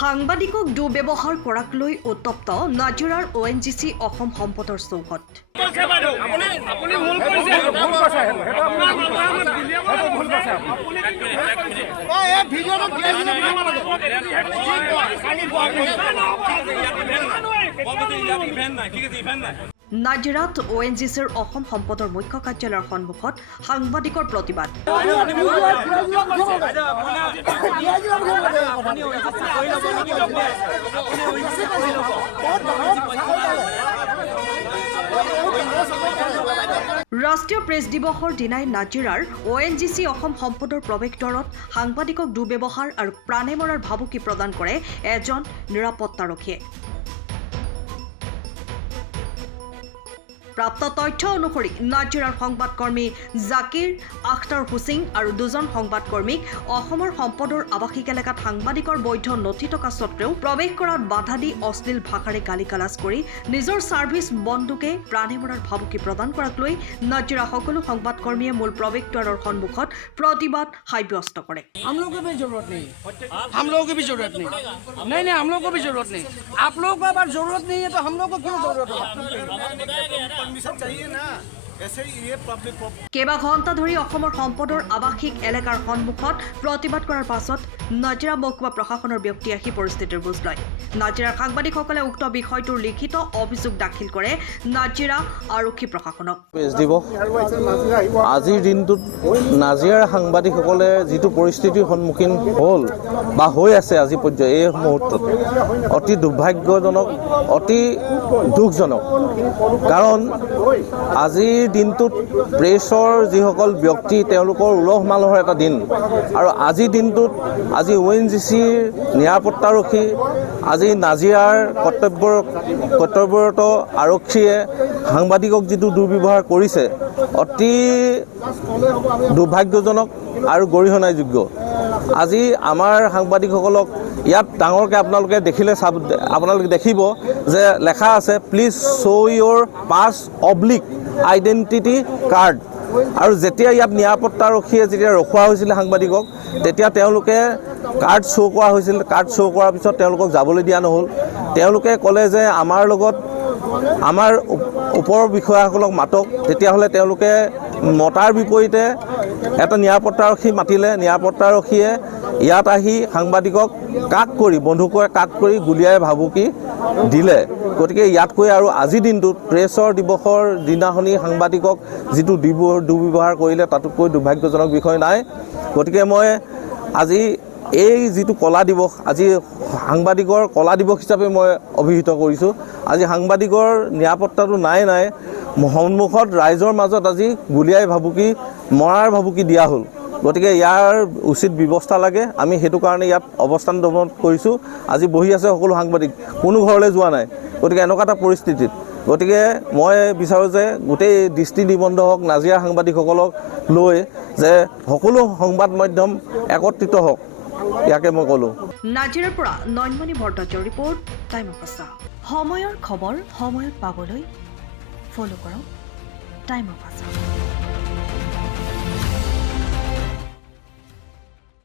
সাংবাদিকক দুৰ্ব্যৱহাৰ কৰাক লৈ উত্তপ্ত নাজিৰাৰ ONGC অসম সম্পদৰ চৌহদ। নাজিৰাত ONGCৰ অসম সম্পদৰ মুখ্য কাৰ্যালয়ৰ সন্মুখত সাংবাদিকৰ প্ৰতিবাদ। ৰাষ্ট্ৰীয় প্ৰেছ দিৱসৰ দিনাই নাজিৰাৰ ONGC অসম সম্পদৰ প্ৰৱেশদ্বাৰত সাংবাদিকক দুৰ্ব্যৱহাৰ আৰু প্ৰাণে মৰাৰ ভাবুকি প্ৰদান কৰে এজন নিৰাপত্তাৰক্ষীয়ে। প্ৰাপ্ত তথ্য অনুসৰি নাজিৰাৰ সংবাদকৰ্মী জাকিৰ আখতাৰ হুছেইন আৰু দুজন সংবাদকৰ্মীক অসমৰ সম্পদৰ আৱাসিক এলেকাত সাংবাদিকৰ বৈধ নথি থকা স্বত্বেও প্ৰৱেশ কৰাত বাধা দি অশ্লীল ভাষাৰে গালি গালাজ কৰি নিজৰ ছাৰ্ভিচ বন্দুকে প্ৰাণে মৰাৰ ভাবুকি প্ৰদান কৰাক লৈ নাজিৰা সকলো সংবাদকৰ্মীয়ে মূল প্ৰৱেশদ্বাৰৰ সন্মুখত প্ৰতিবাদ সাব্যস্ত কৰে। हम लोगों को भी जरूरत नहीं, हम लोगों की भी जरूरत नहीं, नहीं हम लोगों को भी जरूरत नहीं। आप लोगों को अगर जरूरत नहीं है तो हम लोग को क्यों जरूरत होगा? কেইবা ঘণ্টা ধৰি অসমৰ সম্পদৰ আৱাসিক এলেকাৰ সন্মুখত প্ৰতিবাদ কৰাৰ পাছত নাজিৰা মহকুমা প্ৰশাসনৰ ব্যক্তি আহি পৰিস্থিতিৰ বুজ লয়। নাজিৰাৰ সাংবাদিকসকলে উক্ত বিষয়টোৰ লিখিত অভিযোগ দাখিল কৰে নাজিৰা আৰক্ষী প্ৰশাসনক। আজিৰ দিনটোত নাজিৰাৰ সাংবাদিকসকলে যিটো পৰিস্থিতিৰ সন্মুখীন হ'ল বা হৈ আছে আজি পৰ্যায়ত এই মুহূৰ্তত অতি দুৰ্ভাগ্যজনক, অতি দুখজনক। কাৰণ আজিৰ দিনটোত প্ৰেছৰ যিসকল ব্যক্তি তেওঁলোকৰ উলহ মালহৰ এটা দিন, আৰু আজিৰ দিনটোত আজি ONGCৰ নিৰাপত্তাৰক্ষী, আজি নাজিৰাৰ কৰ্তব্যৰত আৰক্ষীয়ে সাংবাদিকক যিটো দুৰ্ব্যৱহাৰ কৰিছে অতি দুৰ্ভাগ্যজনক আৰু গৰিহণাযোগ্য। আজি আমাৰ সাংবাদিকসকলক ইয়াত ডাঙৰকৈ আপোনালোকে দেখিব যে লেখা আছে please show' your pass oblique identity card. আৰু যেতিয়া ইয়াত নিৰাপত্তাৰক্ষীয়ে যেতিয়া ৰখোৱা হৈছিলে সাংবাদিকক, তেতিয়া তেওঁলোকে কাৰ্ড শ্ব' কৰা হৈছিল। কাৰ্ড শ্ব' কৰাৰ পিছত তেওঁলোকক যাবলৈ দিয়া নহ'ল। তেওঁলোকে ক'লে যে আমাৰ লগত আমাৰ ওপৰৰ বিষয়াসকলক মাতক। তেতিয়াহ'লে তেওঁলোকে মতাৰ বিপৰীতে এটা নিৰাপত্তাৰক্ষী মাতিলে। নিৰাপত্তাৰক্ষীয়ে ইয়াত আহি সাংবাদিকক বন্ধুকে কাক কৰি গুলীয়াই ভাবুকি দিলে। গতিকে ইয়াতকৈ আৰু আজিৰ দিনটোত প্ৰেছৰ দিৱসৰ দিনাখনি সাংবাদিকক যিটো দুৰ্ব্যৱহাৰ কৰিলে তাতোতকৈ দুৰ্ভাগ্যজনক বিষয় নাই। গতিকে মই আজি এই যিটো কলা দিৱস, আজি সাংবাদিকৰ কলা দিৱস হিচাপে মই অভিহিত কৰিছোঁ। আজি সাংবাদিকৰ নিৰাপত্তাটো নাই সন্মুখত ৰাইজৰ মাজত আজি গুলীয়াই ভাবুকি মৰাৰ ভাবুকি দিয়া হ'ল। গতিকে ইয়াৰ উচিত ব্যৱস্থা লাগে। আমি সেইটো কাৰণে ইয়াত অৱস্থান দমন কৰিছোঁ। আজি বহি আছে সকলো সাংবাদিক, কোনো ঘৰলৈ যোৱা নাই। গতিকে এনেকুৱা এটা পৰিস্থিতিত গতিকে মই বিচাৰোঁ যে গোটেই দৃষ্টি নিবন্ধ হওক নাজিৰা সাংবাদিকসকলক লৈ যে সকলো সংবাদ মাধ্যম একত্ৰিত হওক, ইয়াকে মই ক'লোঁ। নাজিৰাৰ পৰা নয়নমণি ভট্টাচাৰ্যৰ ৰিপৰ্ট, টাইম অফ আছা। সময়ৰ খবৰ সময়ত পাবলৈ ফ'ল' কৰক টাইম অফ আছা।